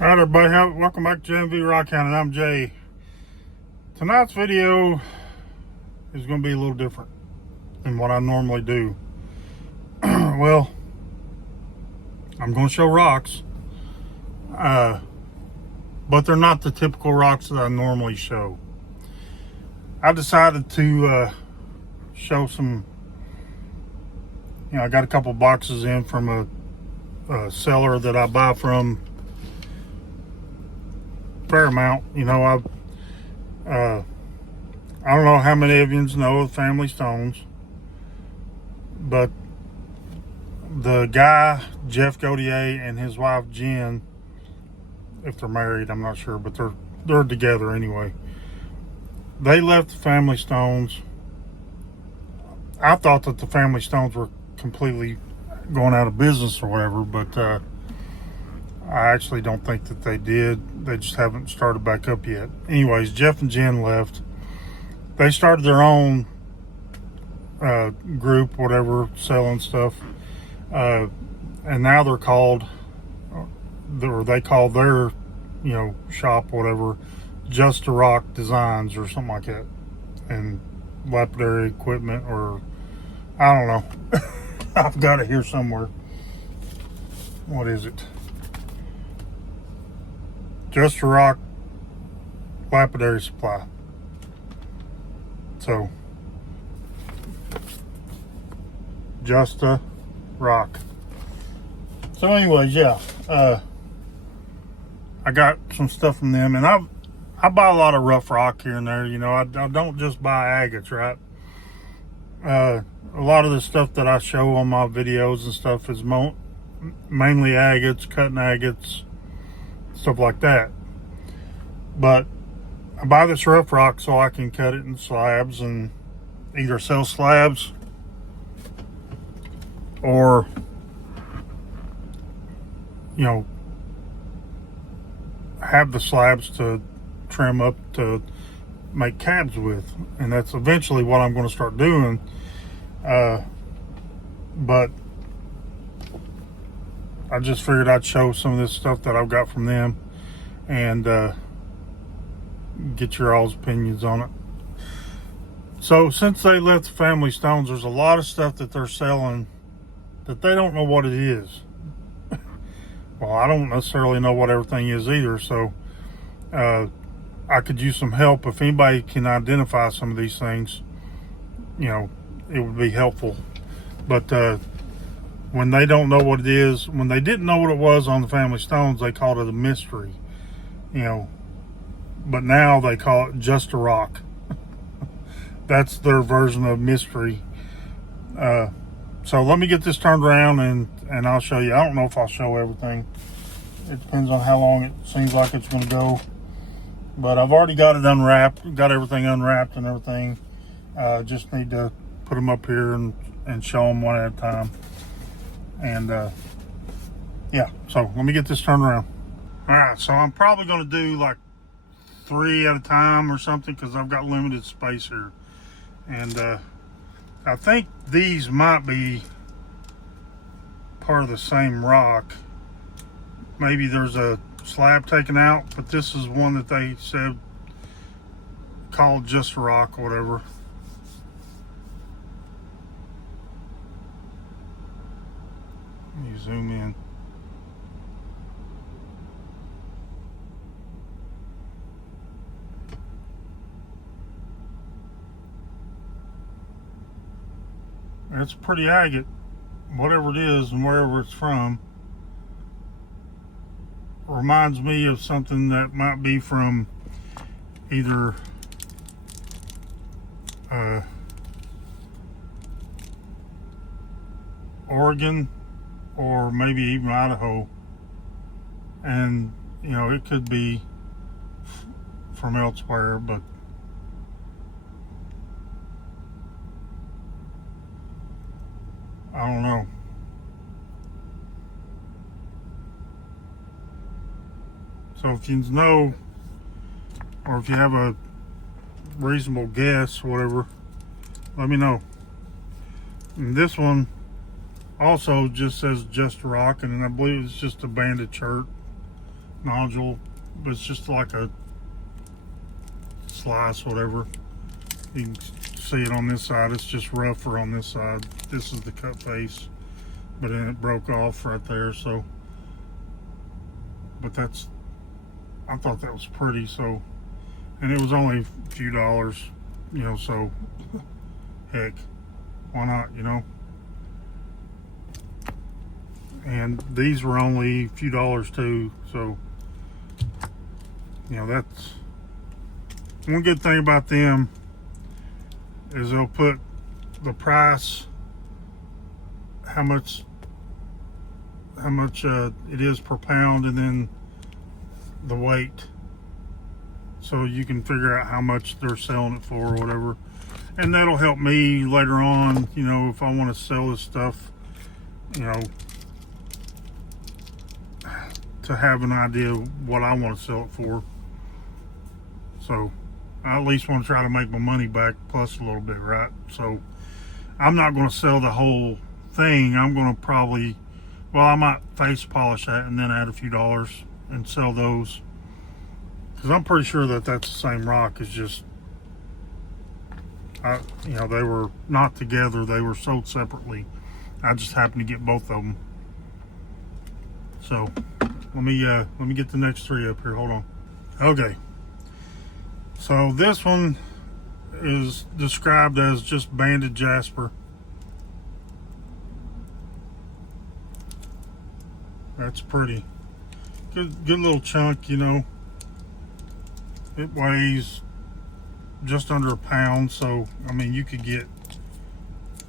Alright everybody, welcome back to JMV Rock County. I'm Jay. Tonight's video is going to be a little different than what I normally do. Well, I'm going to show rocks, but they're not the typical rocks that I normally show. I decided to show some, I got a couple boxes in from a seller that I buy from fair amount. I don't know how many of you know the family stones, but the guy Jeff Godier and his wife Jen, if they're married, I'm not sure, but they're together anyway. They left the family stones. I thought that the family stones were completely going out of business or whatever, but I actually don't think that they did. They just haven't started back up yet. Anyways, Jeff and Jen left. They started their own group, whatever, selling stuff. And now they call their, shop, whatever, Justa Rock Designs or something like that. And lapidary equipment, or I don't know. I've got it here somewhere. What is it? Justa Rock Lapidary Supply. So, Justa Rock. So anyways, yeah. I got some stuff from them, and I buy a lot of rough rock here and there. I don't just buy agates, right? A lot of the stuff that I show on my videos and stuff is mainly agates, cutting agates, stuff like that. But I buy this rough rock so I can cut it in slabs and either sell slabs or have the slabs to trim up to make cabs with, and that's eventually what I'm going to start doing. But I just figured I'd show some of this stuff that I've got from them and get your all's opinions on it. So since they left the family stones, there's a lot of stuff that they're selling that they don't know what it is. Well, I don't necessarily know what everything is either, so I could use some help. If anybody can identify some of these things, it would be helpful. But when they don't know what it is, when they didn't know what it was on the family stones, they called it a mystery, but now they call it Justa Rock. That's their version of mystery. So let me get this turned around and I'll show you. I don't know if I'll show everything. It depends on how long it seems like it's going to go. But I've already got it unwrapped, got everything unwrapped and everything. Just need to put them up here and show them one at a time. And yeah, so let me get this turned around. All right, so I'm probably going to do like 3 at a time or something because I've got limited space here. And I think these might be part of the same rock. Maybe there's a slab taken out, but this is one that they said called Justa Rock or whatever. Let me zoom in. It's pretty agate, whatever it is and wherever it's from. Reminds me of something that might be from either Oregon or maybe even Idaho. And it could be from elsewhere, but I don't know. So if you know, or if you have a reasonable guess, whatever, let me know. And this one also just says Justa Rock, and I believe it's just a banded shirt nodule, but it's just like a slice, whatever. You can see it on this side. It's just rougher on this side. This is the cut face, but then it broke off right there. So, but that's, I thought that was pretty. So, and it was only a few dollars, you know, so heck, why not, you know? And these were only a few dollars too, so, you know, that's one good thing about them, is they'll put the price, how much it is per pound, and then the weight, so you can figure out how much they're selling it for or whatever. And that'll help me later on, you know, if I want to sell this stuff, you know, to have an idea of what I want to sell it for. So I at least want to try to make my money back plus a little bit, right? So I'm not going to sell the whole thing. I'm going to probably, well, I might face polish that and then add a few dollars and sell those, because I'm pretty sure that that's the same rock. It's just, you know, they were not together. They were sold separately. I just happened to get both of them. So let me get the next three up here. Hold on. Okay. So this one is described as just banded jasper. That's pretty. Good little chunk, you know. It weighs just under a pound, so I mean you could get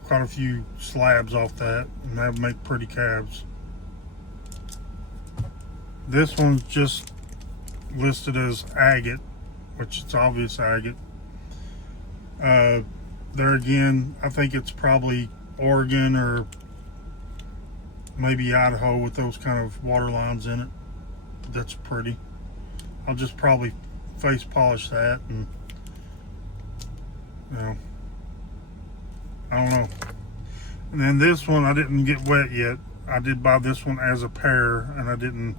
quite a few slabs off that, and that would make pretty cabs. This one's just listed as agate, which it's obvious agate. There again, I think it's probably Oregon or maybe Idaho with those kind of water lines in it. That's pretty. I'll just probably face polish that, and you know, I don't know. And then this one I didn't get wet yet. I did buy this one as a pair, and I didn't,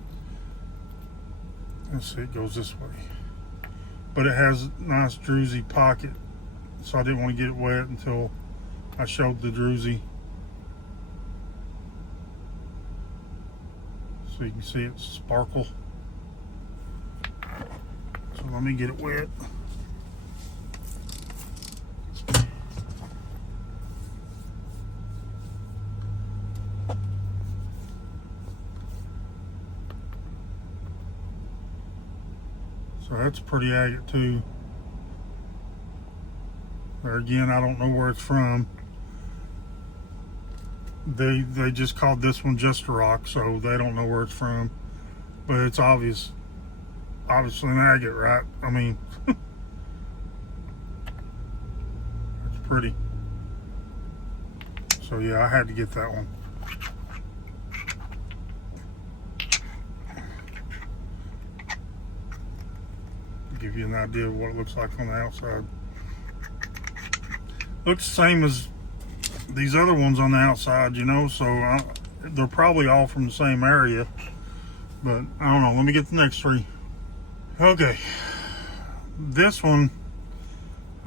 let's see, it goes this way, but it has a nice druzy pocket, so I didn't want to get it wet until I showed the druzy, so you can see it sparkle. So let me get it wet. So that's pretty agate too. There again, I don't know where it's from. They just called this one Justa Rock, so they don't know where it's from. But it's obviously an agate, right? I mean, it's pretty. So yeah, I had to get that one. Give you an idea of what it looks like on the outside. Looks the same as these other ones on the outside, you know, so they're probably all from the same area, but I don't know. Let me get the next three. Okay, this one,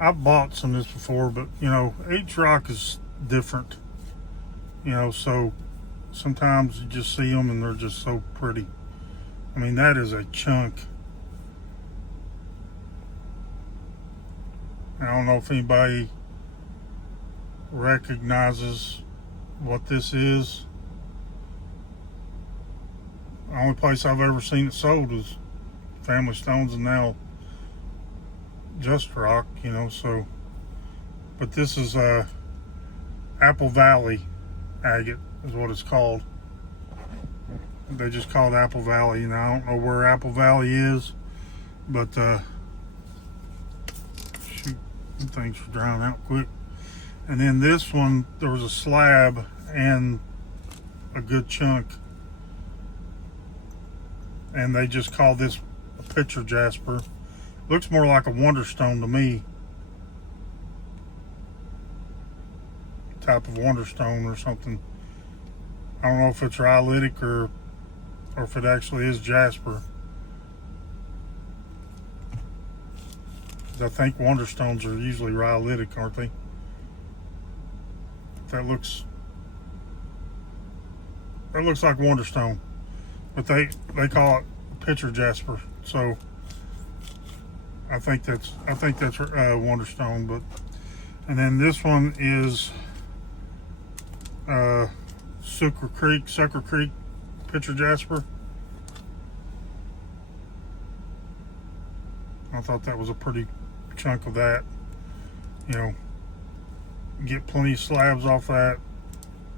I've bought some of this before, but you know, each rock is different, you know, so sometimes you just see them and they're just so pretty. I mean, that is a chunk. I don't know if anybody recognizes what this is. The only place I've ever seen it sold is Family Stones, and now Justa Rock, you know, so, but this is Apple Valley agate is what it's called. They just call it Apple Valley, and I don't know where Apple Valley is, but shoot, things are drying out quick. And then this one, there was a slab and a good chunk, and they just call this a picture jasper. Looks more like a wonderstone to me, type of wonderstone or something. I don't know if it's rhyolitic or if it actually is jasper. I think Wonderstones are usually rhyolitic, aren't they? That looks like Wonderstone, but they call it pitcher jasper. So I think that's Wonderstone. But and then this one is Sucker Creek pitcher jasper. I thought that was a pretty chunk of that. You know, get plenty of slabs off that.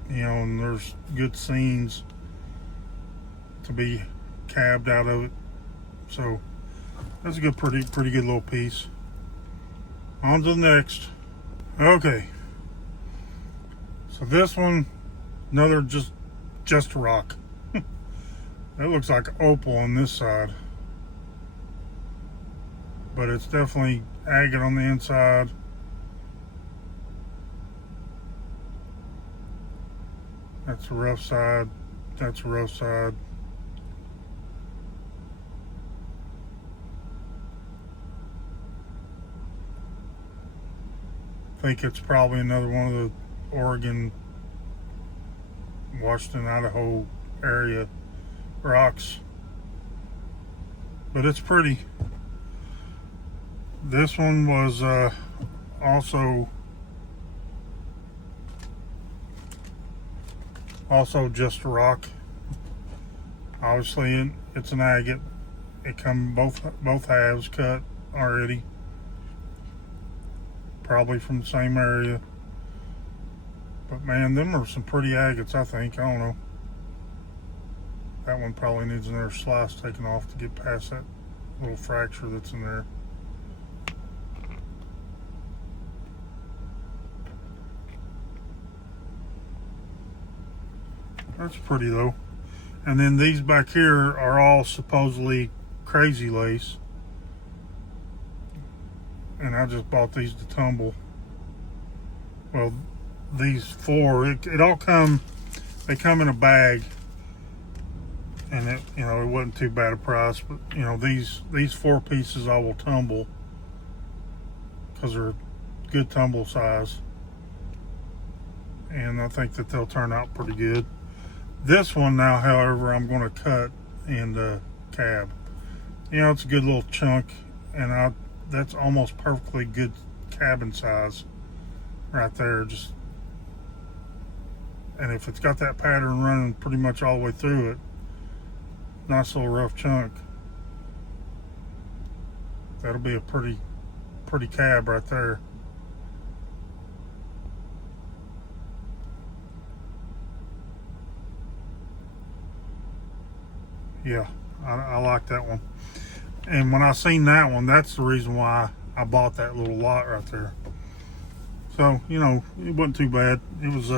You know, and there's good scenes to be cabbed out of it. So that's a good, pretty good little piece. On to the next. Okay. So this one, another Justa Rock. That looks like opal on this side, but it's definitely agate on the inside. That's a rough side. That's a rough side. I think it's probably another one of the Oregon, Washington, Idaho area rocks. But it's pretty. This one was also Justa Rock. Obviously, it's an agate. It come both halves cut already. Probably from the same area. But man, them are some pretty agates, I think. I don't know. That one probably needs another slice taken off to get past that little fracture that's in there. That's pretty though. And then these back here are all supposedly crazy lace. And I just bought these to tumble. Well, these four, it all they come in a bag. And it wasn't too bad a price, but these 4 pieces I will tumble because they're good tumble size. And I think that they'll turn out pretty good. This one now, however, I'm going to cut and cab. It's a good little chunk, and that's almost perfectly good cabin size right there. And if it's got that pattern running pretty much all the way through it, nice little rough chunk. That'll be a pretty cab right there. Yeah, I like that one. And when I seen that one, that's the reason why I bought that little lot right there. So, it wasn't too bad. It was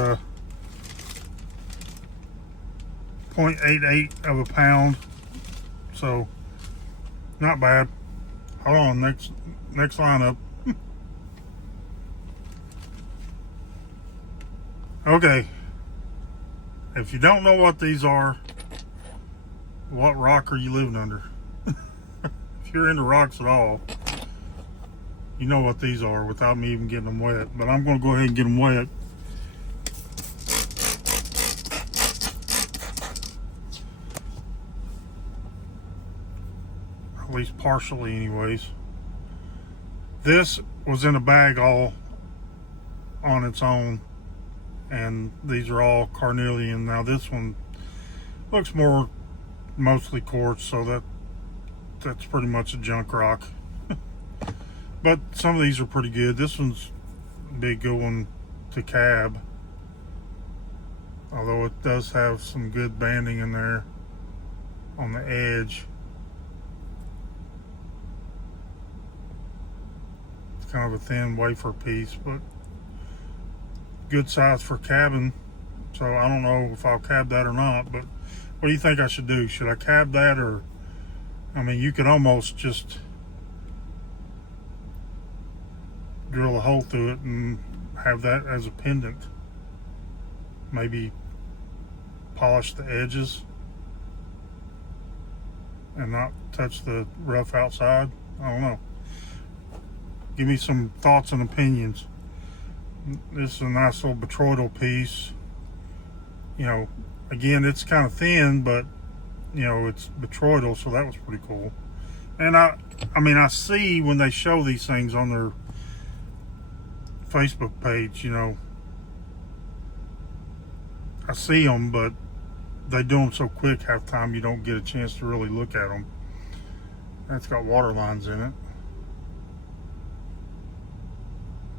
0.88 of a pound. So, not bad. Hold on, next lineup. Okay. If you don't know what these are, what rock are you living under? If you're into rocks at all, you know what these are without me even getting them wet. But I'm going to go ahead and get them wet. At least partially anyways. This was in a bag all on its own. And these are all carnelian. Now this one looks mostly quartz, so that's pretty much a junk rock. But some of these are pretty good. This one's a big good one to cab, although it does have some good banding in there on the edge. It's kind of a thin wafer piece, but good size for cabbing. So I don't know if I'll cab that or not, but what do you think I should do? Should I cab that, or you could almost just drill a hole through it and have that as a pendant. Maybe polish the edges and not touch the rough outside. I don't know. Give me some thoughts and opinions. This is a nice little botryoidal piece. You know, again, it's kind of thin, but you know, it's botryoidal, so that was pretty cool. And I mean, I see when they show these things on their Facebook page, you know, I see them, but they do them so quick half the time you don't get a chance to really look at them. That's got water lines in it.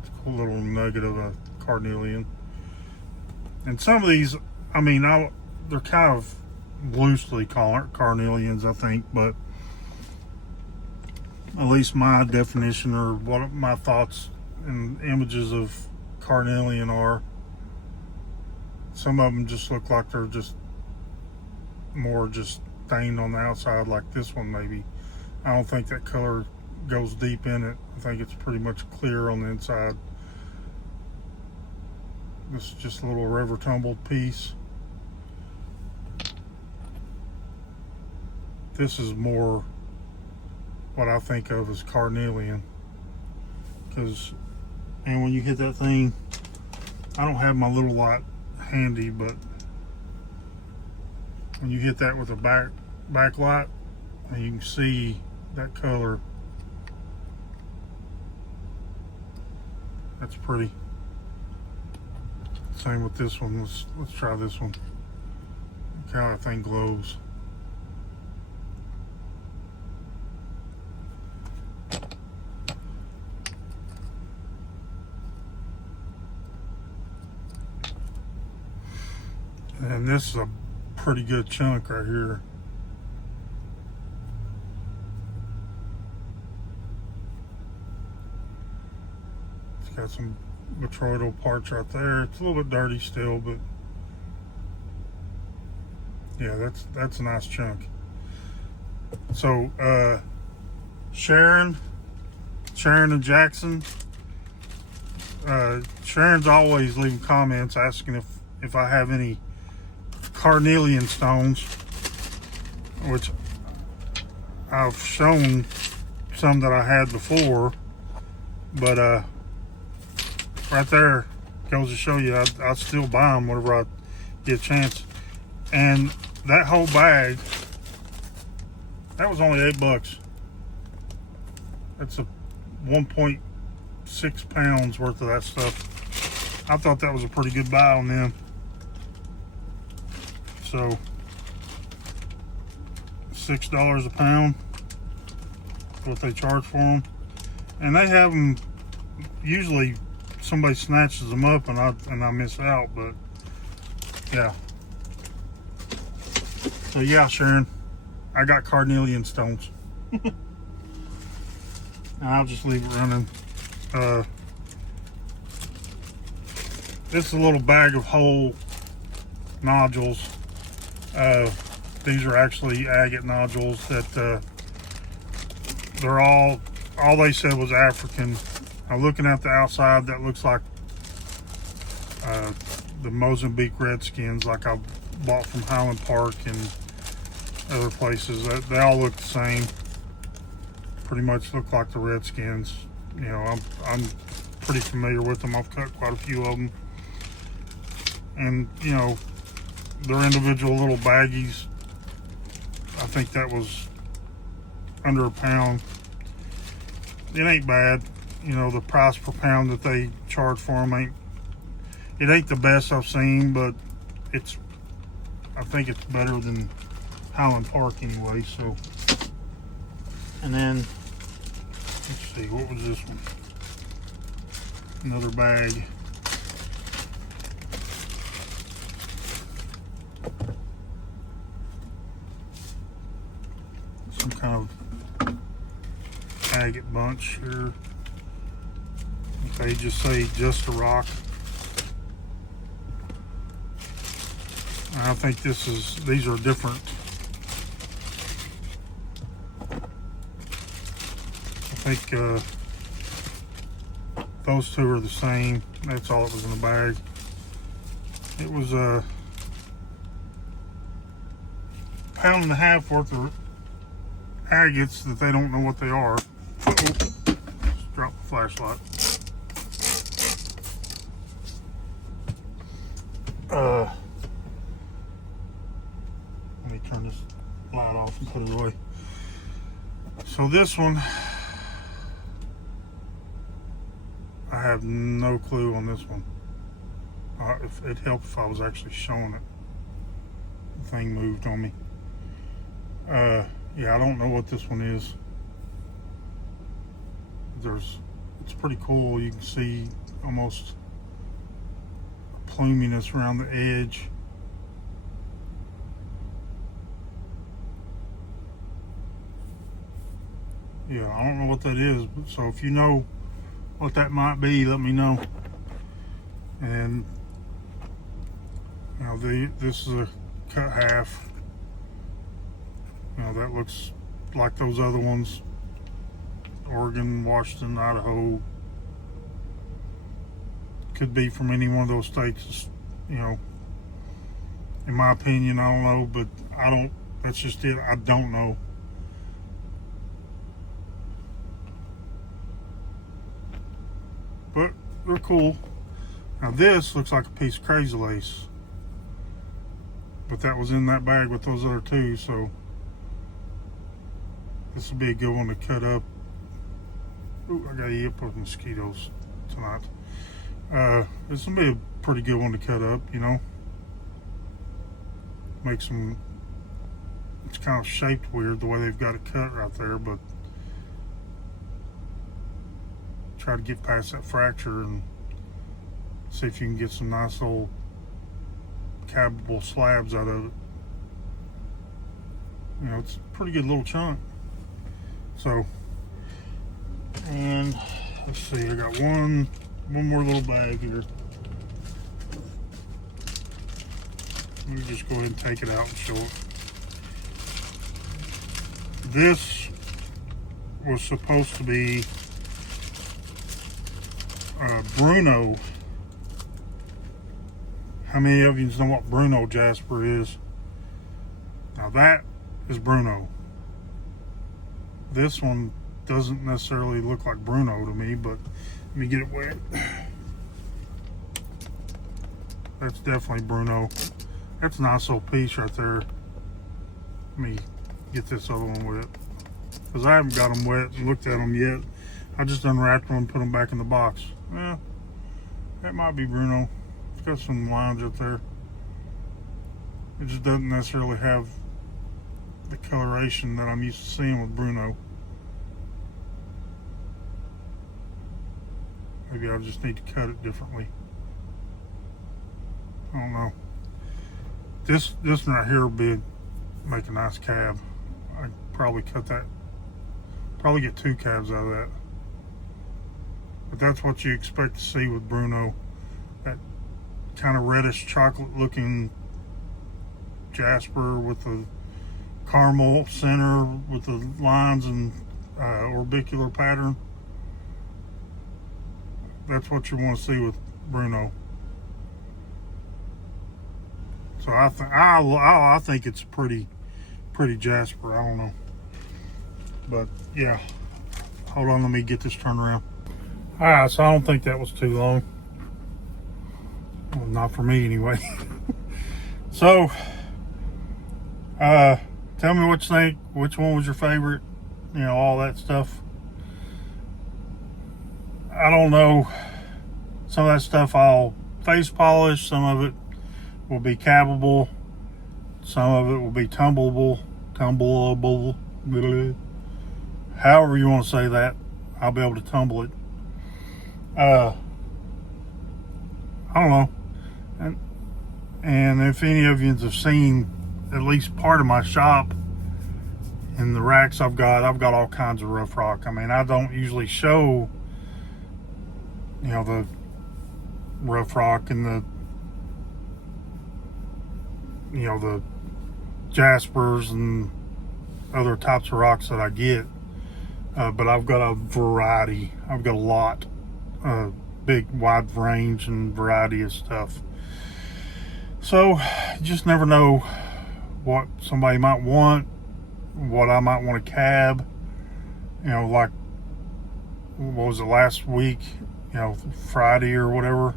It's a cool little nugget of a carnelian. And some of these, I mean, they're kind of loosely carnelians, I think, but at least my definition or what my thoughts and images of carnelian are, some of them just look like they're just more just stained on the outside, like this one maybe. I don't think that color goes deep in it. I think it's pretty much clear on the inside. This is just a little river tumbled piece. This is more what I think of as carnelian, because, and when you hit that thing, I don't have my little light handy, but when you hit that with a backlight, and you can see that color, that's pretty. Same with this one. Let's try this one. Look how that thing glows. And this is a pretty good chunk right here. It's got some botryoidal parts right there. It's a little bit dirty still, but yeah, that's a nice chunk. So Sharon and Jackson. Sharon's always leaving comments asking if I have any carnelian stones, which I've shown some that I had before, but right there goes to show you I still buy them whenever I get a chance. And that whole bag, that was only $8. That's a 1.6 pounds worth of that stuff. I thought that was a pretty good buy on them. So $6 a pound, what they charge for them. And they have them, usually somebody snatches them up and I miss out, but yeah. So yeah, Sharon, I got carnelian stones. And I'll just leave it running. This is a little bag of whole nodules. These are actually agate nodules that they're all they said was African. Looking at the outside, that looks like the Mozambique Redskins, like I bought from Highland Park and other places. They all look the same. Pretty much look like the Redskins. You know, I'm pretty familiar with them. I've cut quite a few of them, and you know, they're individual little baggies. I think that was under a pound. It ain't bad. You know, the price per pound that they charge for them ain't the best I've seen, but I think it's better than Highland Park anyway. So, and then let's see, what was this one? Another bag. Some kind of agate bunch here. They just say Justa Rock. I think these are different. I think those two are the same. That's all that was in the bag. It was a pound and a half worth of agates that they don't know what they are. drop the flashlight. Let me turn this light off and put it away. So this one, I have no clue on this one. If it helped if I was actually showing it. The thing moved on me. Yeah, I don't know what this one is. It's pretty cool. You can see almost pluminess around the edge. Yeah, I don't know what that is, so if you know what that might be, let me know. And you know, this is a cut half. You know, that looks like those other ones. Oregon, Washington, Idaho. Could be from any one of those states, you know. In my opinion, I don't know, but that's just it. I don't know. But they're cool. Now this looks like a piece of crazy lace. But that was in that bag with those other two, so this will be a good one to cut up. Ooh, I got to eat up with mosquitoes tonight. This will be a pretty good one to cut up, you know. Make some, it's kind of shaped weird the way they've got it cut right there, but try to get past that fracture and see if you can get some nice old cabable slabs out of it. You know, it's a pretty good little chunk. So, and let's see, I got one more little bag here. Let me just go ahead and take it out and show it. This was supposed to be Bruno. How many of you know what Bruno jasper is? Now that is Bruno. This one doesn't necessarily look like Bruno to me, but let me get it wet. That's definitely Bruno. That's a nice little piece right there. Let me get this other one wet, because I haven't got them wet and looked at them yet. I just unwrapped them and put them back in the box. Yeah, that might be Bruno. It's got some lines up there. It just doesn't necessarily have the coloration that I'm used to seeing with Bruno. Maybe I just need to cut it differently. I don't know. This one right here will make a nice cab. I'd probably cut that. Probably get 2 cabs out of that. But that's what you expect to see with Bruno. That kind of reddish chocolate looking jasper with the caramel center with the lines and orbicular pattern. That's what you want to see with Bruno. So I think it's pretty jasper. I don't know, but yeah. Hold on, let me get this turned around. All right, so I don't think that was too long. Well, not for me anyway. So, tell me what you think. Which one was your favorite? You know, all that stuff. I don't know. Some of that stuff I'll face polish. Some of it will be cabable. Some of it will be tumbleable. However you want to say that, I'll be able to tumble it. I don't know. And if any of you have seen at least part of my shop in the racks I've got all kinds of rough rock. I mean, I don't usually show, you know, the rough rock and the, you know, the jaspers and other types of rocks that I get. But I've got a variety. I've got a lot. Big wide range and variety of stuff. So you just never know what somebody might want, what I might want to cab. You know, like what was it, last week, Friday or whatever,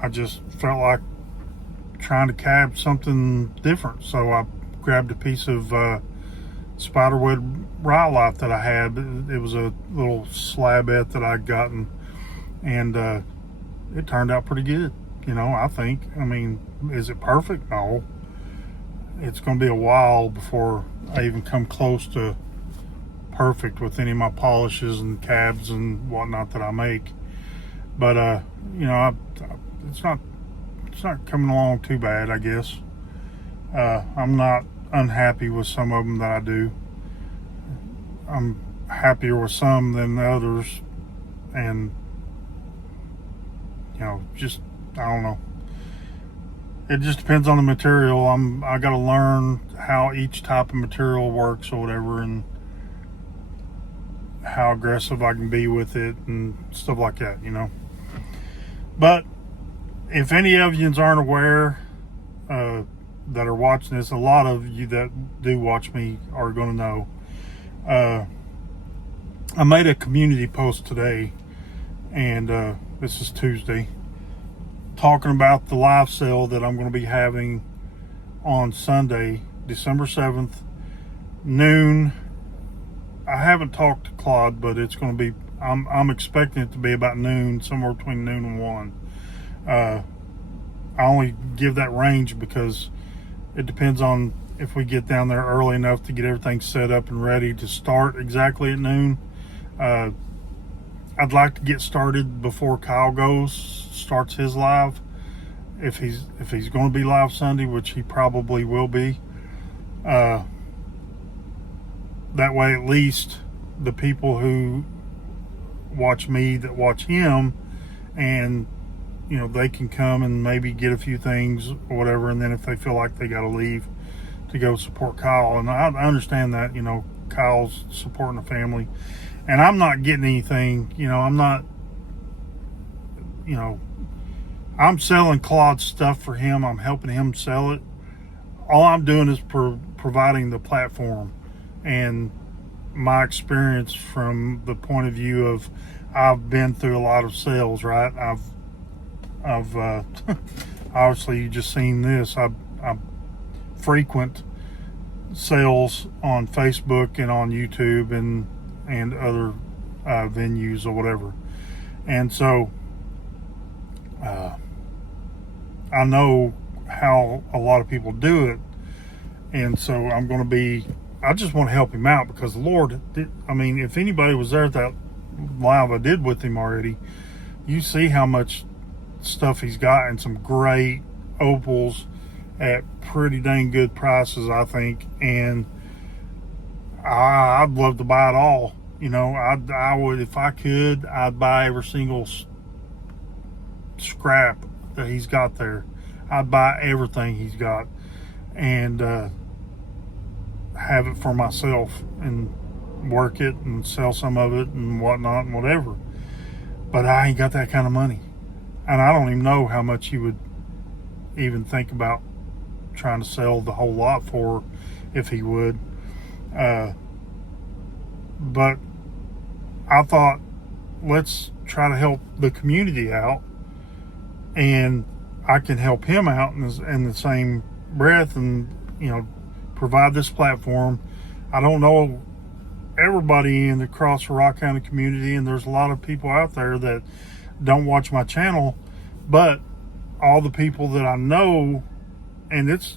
I just felt like trying to cab something different. So I grabbed a piece of spiderwood rhyolite that I had. It was a little slabette that I'd gotten, and it turned out pretty good, I think. I mean, is it perfect? No. It's going to be a while before I even come close to perfect with any of my polishes and cabs and whatnot that I make. But it's not coming along too bad, I guess. I'm not unhappy with some of them that I do. I'm happier with some than the others, and just, I don't know. It just depends on the material. I got to learn how each type of material works or whatever, and how aggressive I can be with it and stuff like that, But if any of you aren't aware, that are watching this, a lot of you that do watch me are going to know. I made a community post today, and this is Tuesday, talking about the live sale that I'm going to be having on Sunday, December 7th, noon. I haven't talked to Claude, but it's going to be, I'm expecting it to be about noon, somewhere between noon and 1. I only give that range because it depends on if we get down there early enough to get everything set up and ready to start exactly at noon. I'd like to get started before Kyle starts his live. If he's going to be live Sunday, which he probably will be. That way, at least the people who watch me that watch him, and they can come and maybe get a few things or whatever, and then if they feel like they got to leave to go support Kyle, and I understand that, Kyle's supporting the family, and I'm not getting anything, I'm not, I'm selling Claude's stuff for him. I'm helping him sell it. All I'm doing is providing the platform and my experience from the point of view of, I've been through a lot of sales, right? I've obviously, you just seen this. I frequent sales on Facebook and on YouTube and other venues or whatever, and so I know how a lot of people do it, and so I just want to help him out, because the Lord, if anybody was there at that live I did with him already, you see how much stuff he's got, and some great opals at pretty dang good prices, I think, and I'd love to buy it all. I would, if I could, I'd buy every single scrap that he's got there. I'd buy everything he's got and have it for myself and work it and sell some of it and whatnot and whatever. But I ain't got that kind of money, and I don't even know how much he would even think about trying to sell the whole lot for, if he would. But I thought, let's try to help the community out, and I can help him out in the same breath, and provide this platform. I don't know everybody in the Cross Rock County community, and there's a lot of people out there that don't watch my channel, but all the people that I know, and it's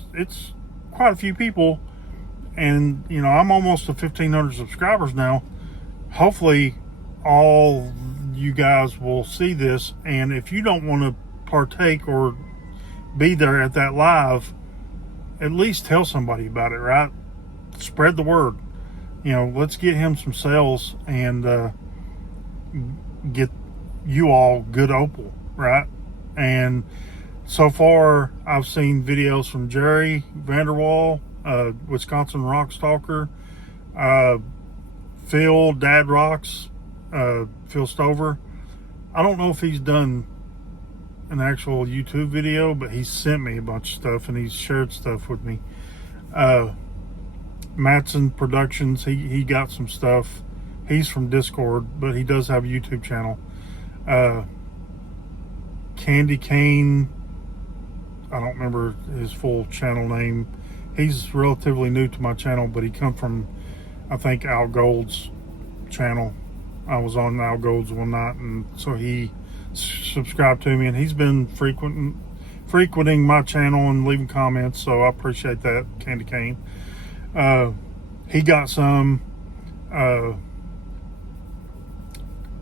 quite a few people, and I'm almost to 1,500 subscribers now. Hopefully all you guys will see this, and if you don't want to partake or be there at that live, at least tell somebody about it, right? Spread the word. Let's get him some sales and get you all good opal, right? And so far, I've seen videos from Jerry Vanderwall, Wisconsin Rock Stalker, Phil, Dad Rocks, Phil Stover. I don't know if he's done an actual YouTube video, but he sent me a bunch of stuff and he's shared stuff with me. Matson Productions, he got some stuff He's from Discord, but he does have a YouTube channel. Candy Cane, I don't remember his full channel name. He's relatively new to my channel, but he come from, I think, Al Gold's channel. I was on Al Gold's one night, and so he subscribed to me, and he's been frequenting my channel and leaving comments, so I appreciate that, Candy Cane. He got some.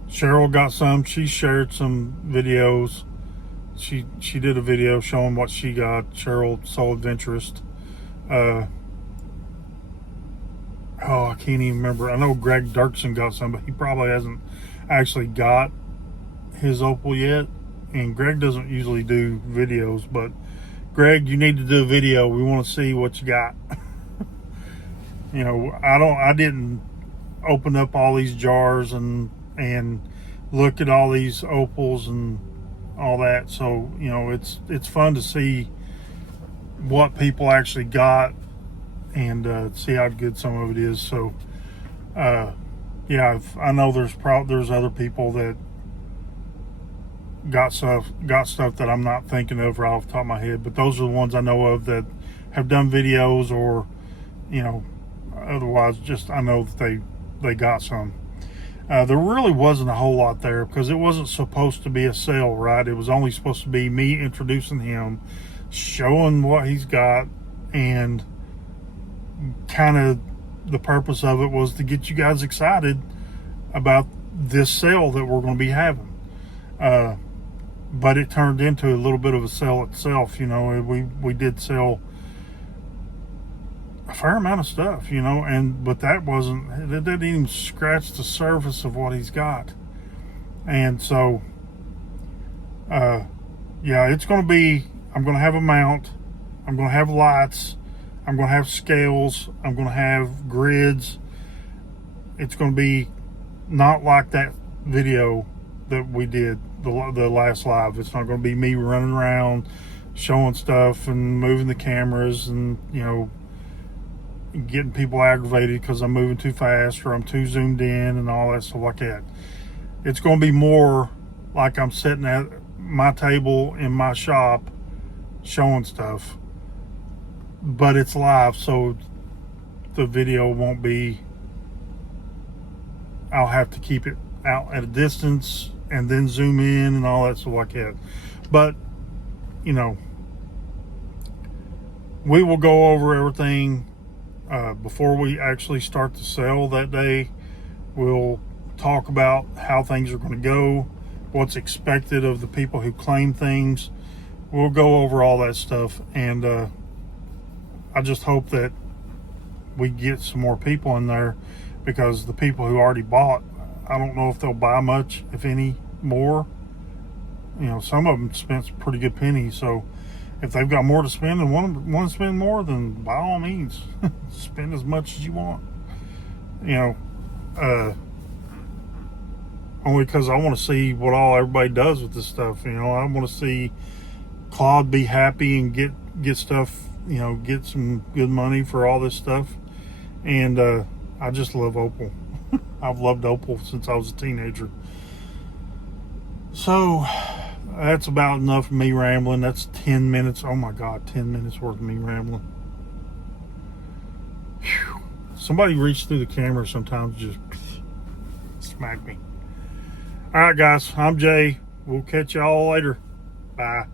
Cheryl got some. She shared some videos. She did a video showing what she got. Cheryl, Soul Adventurist. Oh, I can't even remember. I know Greg Dirksen got some, but he probably hasn't actually got his opal yet. And Greg doesn't usually do videos, but Greg, you need to do a video. We want to see what you got. You know, I didn't open up all these jars and look at all these opals and all that. So, you know, it's fun to see what people actually got and see how good some of it is. So, yeah, I know there's other people that got stuff that I'm not thinking of right off the top of my head, but those are the ones I know of that have done videos, or, you know, otherwise just I know that they got some. There really wasn't a whole lot there because it wasn't supposed to be a sale, right? It was only supposed to be me introducing him, showing what he's got, and kind of the purpose of it was to get you guys excited about this sale that we're going to be having. But it turned into a little bit of a sale itself. You know, we did sell a fair amount of stuff, you know, but it didn't even scratch the surface of what he's got. And so, yeah, it's going to be, I'm going to have a mount, I'm going to have lights, I'm going to have scales, I'm going to have grids. It's going to be not like that video that we did, the last live. It's not going to be me running around showing stuff and moving the cameras and, you know, getting people aggravated because I'm moving too fast or I'm too zoomed in and all that stuff like that. It's going to be more like I'm sitting at my table in my shop showing stuff, but it's live, so the video won't be, I'll have to keep it out at a distance and then zoom in and all that stuff like that. But, you know, we will go over everything before we actually start the sale that day. We'll talk about how things are going to go, what's expected of the people who claim things. We'll go over all that stuff, and I just hope that we get some more people in there, because the people who already bought, I don't know if they'll buy much, if any, more. You know, some of them spent pretty good pennies, so if they've got more to spend and want to spend more, then by all means, spend as much as you want. You know, only because I want to see what everybody does with this stuff. You know, I want to see Claude be happy and get stuff, you know, get some good money for all this stuff. And I just love opal. I've loved opal since I was a teenager. So that's about enough of me rambling. That's 10 minutes. Oh my God, 10 minutes worth of me rambling. Whew. Somebody reached through the camera sometimes, just smack me. All right, guys, I'm Jay. We'll catch y'all later. Bye.